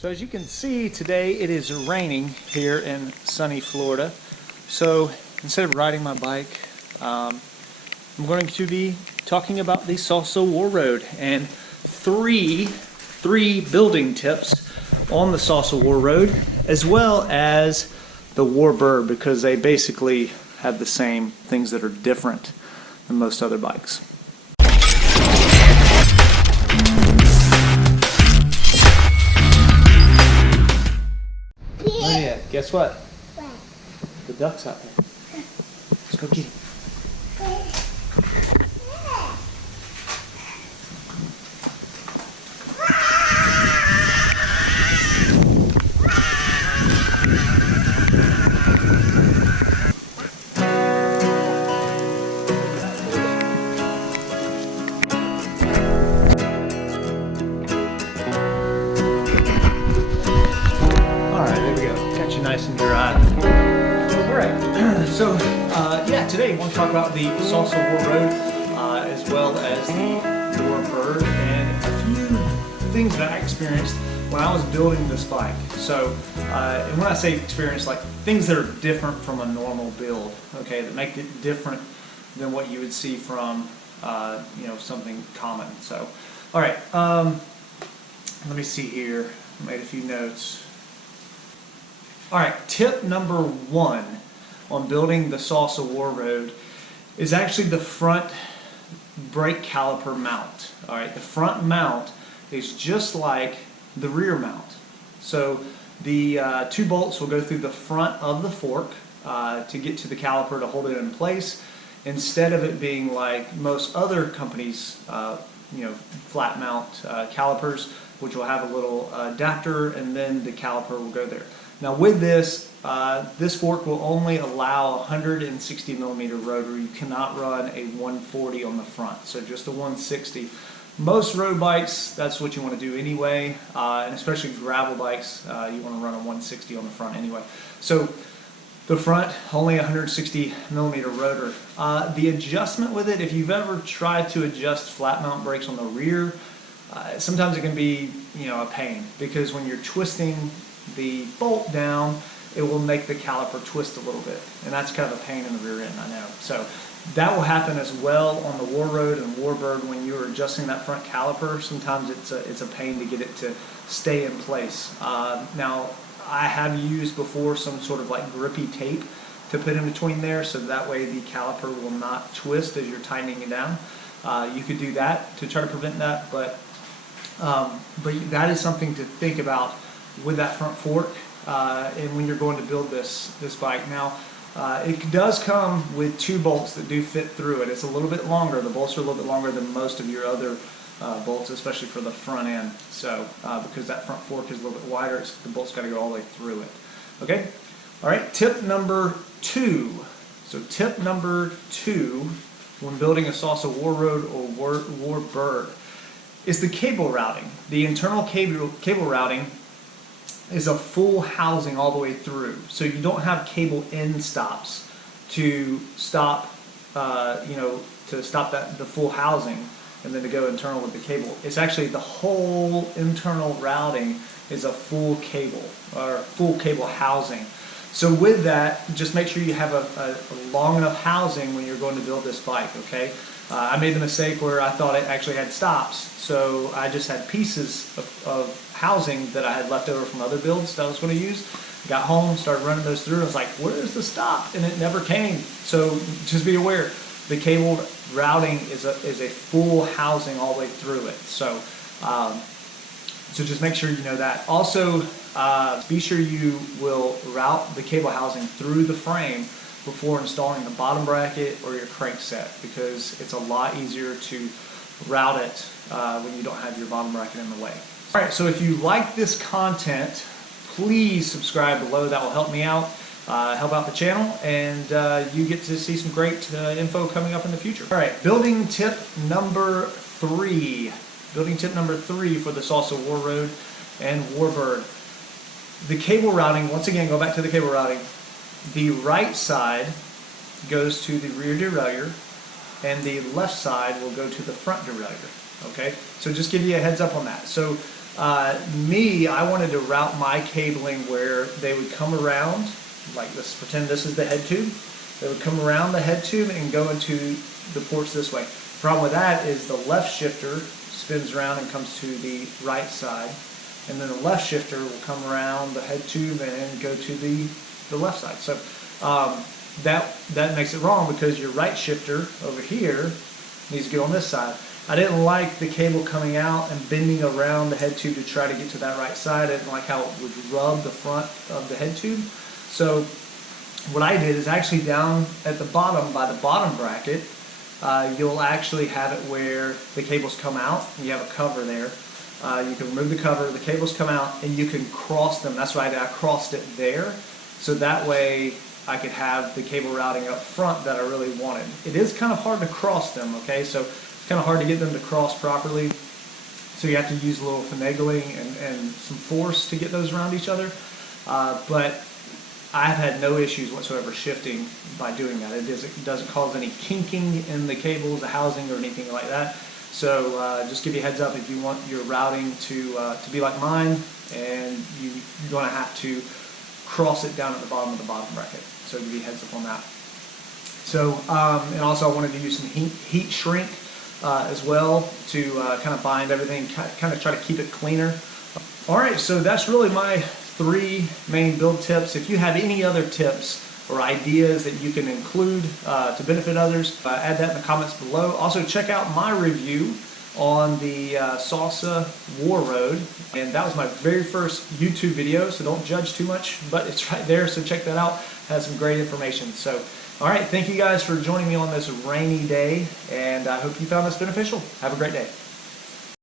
So as you can see, today it is raining here in sunny Florida. So instead of riding my bike, I'm going to be talking about the Salsa Warroad and three building tips on the Salsa Warroad, as well as the Warbird, because they basically have the same things that are different than most other bikes. Oh yeah, guess what? What? The duck's out there. Let's go get him. Nice and dry. Alright, so yeah, today I want to talk about the Salsa Warroad as well as the Warbird and a few things that I experienced when I was building this bike. So, and when I say experience, like things that are different from a normal build, okay, that make it different than what you would see from you know, something common. So, alright, let me see here. I made a few notes. Alright, tip number one on building the Salsa Warroad is actually the front brake caliper mount. Alright, the front mount is just like the rear mount. So the two bolts will go through the front of the fork to get to the caliper to hold it in place, instead of it being like most other companies, you know, flat mount calipers, which will have a little adapter and then the caliper will go there. Now with this, this fork will only allow 160 millimeter rotor. You cannot run a 140 on the front, so just a 160. Most road bikes, that's what you want to do anyway, and especially gravel bikes, you want to run a 160 on the front anyway. So the front, only 160 millimeter rotor. The adjustment with it, if you've ever tried to adjust flat mount brakes on the rear, sometimes it can be, you know, a pain, because when you're twisting the bolt down, it will make the caliper twist a little bit, and that's kind of a pain in the rear end, I know. So that will happen as well on the Warroad and Warbird when you're adjusting that front caliper. Sometimes it's a pain to get it to stay in place. Now I have used before some sort of like grippy tape to put in between there, so that way the caliper will not twist as you're tightening it down. You could do that to try to prevent that, but that is something to think about with that front fork and when you're going to build this bike. Now it does come with two bolts that do fit through it. It's a little bit longer. The bolts are a little bit longer than most of your other bolts, especially for the front end. So because that front fork is a little bit wider, the bolt's got to go all the way through it. Okay? Alright, tip number two. So tip number two when building a Salsa Warroad or Warbird is the cable routing. The internal cable routing is a full housing all the way through. So you don't have cable end stops to stop, you know, to stop the full housing and then to go internal with the cable. It's actually the whole internal routing is a full cable or full cable housing. So with that, just make sure you have a long enough housing when you're going to build this bike, okay? I made the mistake where I thought it actually had stops, so I just had pieces of housing that I had left over from other builds that I was going to use. Got home, started running those through, I was like, where's the stop? And it never came. So just be aware, the cable routing is a full housing all the way through it. So, so just make sure you know that. Also, be sure you will route the cable housing through the frame before installing the bottom bracket or your crankset, because it's a lot easier to route it when you don't have your bottom bracket in the way. Alright, so if you like this content, please subscribe below. That will help me out, help out the channel, and you get to see some great info coming up in the future. Alright, building tip number three. Building tip number three for the Salsa Warroad and Warbird. The cable routing, once again, go back to the cable routing. The right side goes to the rear derailleur, and the left side will go to the front derailleur. Okay, so just give you a heads up on that. So I wanted to route my cabling where they would come around, like let's pretend this is the head tube. They would come around the head tube and go into the ports this way. The problem with that is the left shifter spins around and comes to the right side, and then the left shifter will come around the head tube and go to the left side. So that makes it wrong, because your right shifter over here needs to get on this side. I didn't like the cable coming out and bending around the head tube to try to get to that right side. I didn't like how it would rub the front of the head tube. So what I did is actually down at the bottom, by the bottom bracket, you'll actually have it where the cables come out, and you have a cover there. You can remove the cover, the cables come out, and you can cross them. That's why I crossed it there, so that way I could have the cable routing up front that I really wanted. It is kind of hard to cross them, okay? So it's kind of hard to get them to cross properly. So you have to use a little finagling and some force to get those around each other. But I've had no issues whatsoever shifting by doing that. It doesn't cause any kinking in the cables, the housing, or anything like that. So just give you a heads up if you want your routing to be like mine, and you're going to have to cross it down at the bottom of the bottom bracket. So give you a heads up on that. So and also I wanted to use some heat shrink as well to kind of bind everything, kind of try to keep it cleaner. All right, so that's really my 3 main build tips. If you have any other tips or ideas that you can include to benefit others, add that in the comments below. Also check out my review on the Salsa Warroad, and that was my very first YouTube video, so don't judge too much, but it's right there, so check that out. It has some great information. So all right, thank you guys for joining me on this rainy day, and I hope you found this beneficial. Have a great day.